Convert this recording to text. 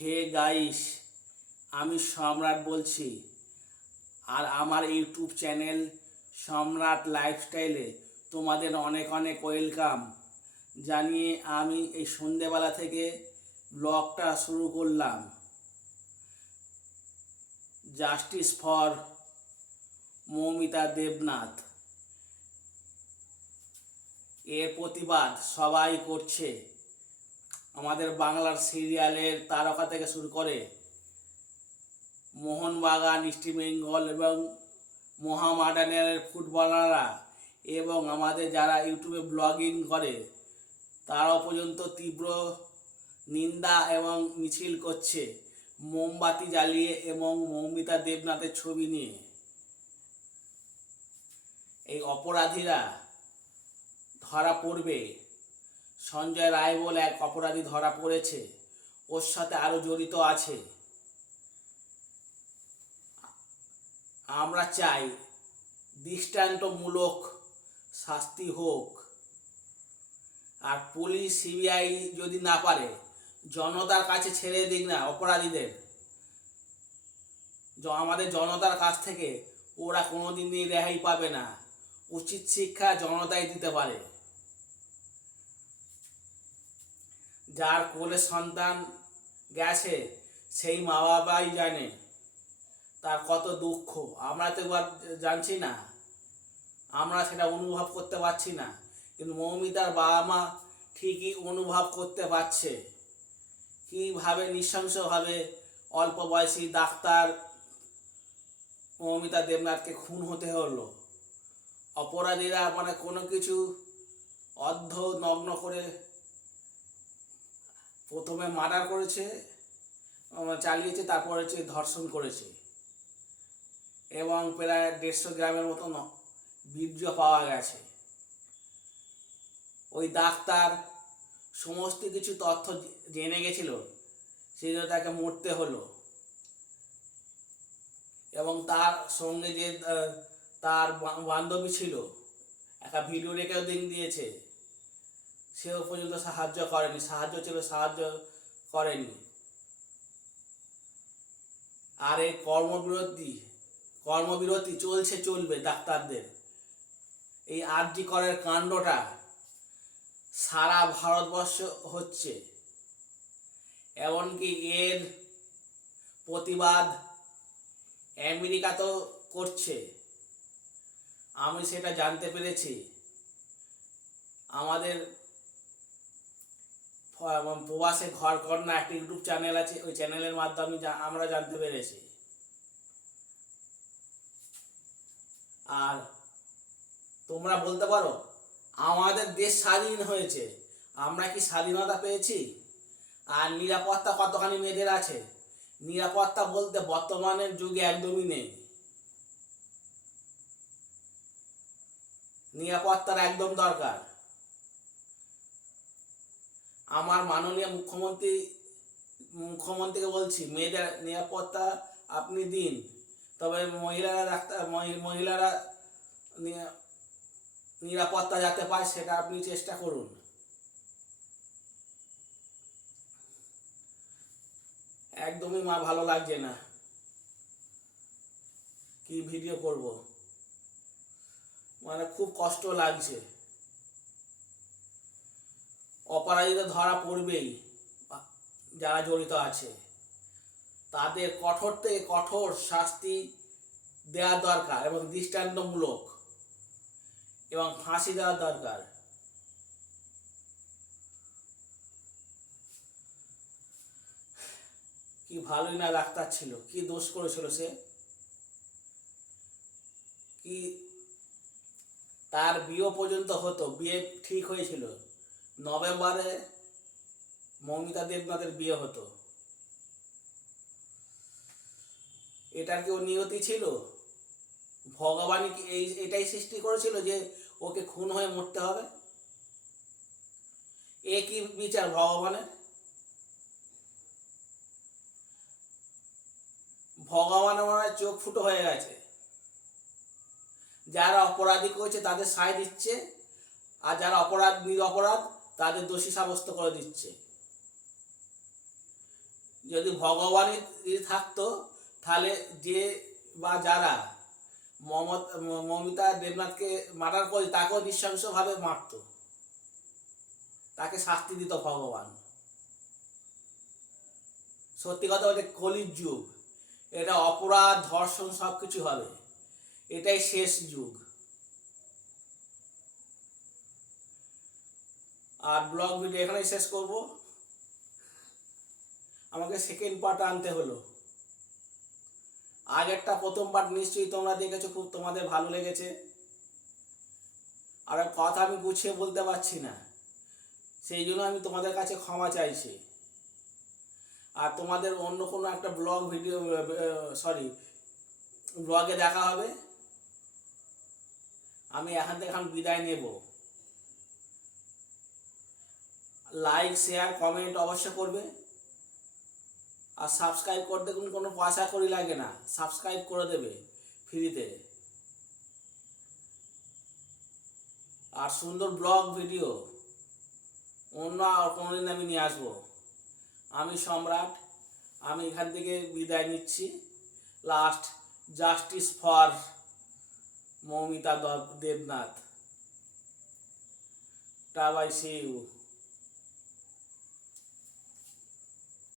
Hey guys, আমি সম্রাট বলছি। আর আমার ইউটিউব চ্যানেল সম্রাট লাইফস্টাইলে তোমাদের অনেক অনেক ওয়েলকাম জানিয়ে আমি এই সন্ধেবেলা থেকে ব্লগটা শুরু করলাম। জাস্টিস ফর মৌমিতা দেবনাথ, এর প্রতিবাদ সবাই করছে। আমাদের বাংলার সিরিয়ালের তারকা থেকে শুরু করে মোহনবাগান, ইস্টবেঙ্গল এবং মোহামেডানের ফুটবলাররা এবং আমাদের যারা ইউটিউবে ব্লগিং করে তারাও পর্যন্ত তীব্র নিন্দা এবং মিছিল করছে মোমবাতি জ্বালিয়ে এবং মৌমিতা দেবনাথের ছবি নিয়ে। এই অপরাধীরা ধরা পড়বে। সঞ্জয় রায় বলে এক অপরাধী ধরা পড়েছে, ওর সাথে আরও জড়িত আছে। আমরা চাই দৃষ্টান্তমূলক শাস্তি হোক। আর পুলিশ সিবিআই যদি না পারে, জনতার কাছে ছেড়ে দিক না অপরাধীদের। আমাদের জনতার কাছ থেকে ওরা কোনোদিনই রেহাই পাবে না। উচিত শিক্ষা জনতাই দিতে পারে। যার কোলে সন্তান গেছে সেই মা বাবাই জানে তার কত দুঃখ। আমরা তো এবার জানছি না, আমরা সেটা অনুভব করতে পারছি না, কিন্তু মৌমিতার বাবা মা ঠিকই অনুভব করতে পারছে কীভাবে নৃশংসভাবে অল্প বয়সী ডাক্তার মৌমিতা দেবনাথকে খুন হতে হলো। অপরাধীরা কোনো কিছু অর্ধ নগ্ন করে প্রথমে মার্ডার করেছে, চালিয়েছে, তারপর ধর্ষণ করেছে এবং প্রায় 150 গ্রামের মতন বীর্য পাওয়া গেছে। ওই ডাক্তার সমস্ত কিছু তথ্য জেনে গেছিল, সেই জন্য তাকে মরতে হলো। এবং তার সঙ্গে যে তার বান্ধবী ছিল, একটা ভিডিও রেকর্ডিং দিয়েছে, সেও পর্যন্ত সাহায্য করেনি। আর এই কর্মবিরতি চলবে ডাক্তারদের। এই আরজি করের কাণ্ডটা সারা ভারতবর্ষ হচ্ছে, এমনকি এর প্রতিবাদ আমেরিকা তো করছে। আমি সেটা জানতে পেরেছি। আমাদের প্রবাসে ঘরকন্যা একটা ইউটিউব চ্যানেল আছে, ওই চ্যানেলের মাধ্যমে আমরা জানতে পেরেছি। আর তোমরা বলতে পারো আমাদের দেশ স্বাধীন হয়েছে, আমরা কি স্বাধীনতা পেয়েছি? আর নিরাপত্তা কতখানি মেয়েদের আছে? নিরাপত্তা বলতে বর্তমানের যুগে একদমই নেই। নিরাপত্তার একদম দরকার। আমার মাননীয় মুখ্যমন্ত্রীকে বলছি, মেয়েদের নিরাপত্তা আপনি দিন, তবে মহিলারা নিরাপত্তা যাতে পায় সেটা আপনি চেষ্টা করুন। একদমই ভালো লাগছে না, কি ভিডিও করব, খুব কষ্ট লাগছে। অপরাধীরা ধরা পড়বেই, যারা জড়িত আছে তাদের কঠোর থেকে কঠোর শাস্তি দেওয়া দরকার এবং দৃষ্টান্তমূলক এবং ফাঁসি দেওয়া দরকার। কি ভালোই না ডাক্তার ছিল, কি দোষ করেছিল সে? কি তার বিয়ে পর্যন্ত হতো, বিয়ে ঠিক হয়েছিল নভেম্বরে, মৌমিতা দেবনাথের বিয়ে হতো। এটার কি ও নিয়তি ছিল? ভগবান কি এটাই সৃষ্টি করেছিল যে ওকে খুন হয়ে মরতে হবে? এ কি বিচার ভগবানের? ভগবানের মনে হয় চোখ ফুটো হয়ে গেছে। যারা অপরাধী করেছে তাদের সায় দিচ্ছে, আর যারা নিরপরাধ তাদের দোষী সাব্যস্ত করে দিচ্ছে। যদি ভগবানই থাকতো তাহলে যে বা যারা মমিতা দেবনাথকে মার্ডার করে তাকেও নৃশংসভাবে মারতো, তাকে শাস্তি দিত ভগবান। সত্যি কথা বলতে কলির যুগ, এটা অপরাধ ধর্ষণ সব কিছু হবে, এটাই শেষ যুগ। আর ব্লগ ভিডিও এখানেই শেষ করব। আমাকে সেকেন্ড পার্ট আনতে হলো। আগেরটা প্রথম পার্ট নিশ্চয়ই তোমরা দেখেছো, খুব তোমাদের ভালো লেগেছে। আর কথা আমি গুছিয়ে বলতে পারছি না, সেই জন্য আমি তোমাদের কাছে ক্ষমা চাইছি। আর তোমাদের অন্য কোনো একটা ব্লগ ভিডিও ব্লগে দেখা হবে। আমি এখান থেকে বিদায় নেব। লাইক শেয়ার কমেন্ট অবশ্য করবে, আর সাবস্ক্রাইব করতে কোনো পয়সা করি লাগে না, সাবস্ক্রাইব করে দেবে ফ্রিতে। আর সুন্দর ব্লগ ভিডিও অন্য আর কোনোদিন আমি নিয়ে আসবো। আমি সম্রাট, আমি এখান থেকে বিদায় নিচ্ছি। Last justice for Moumita Debnath. টা বাই সি ইউ।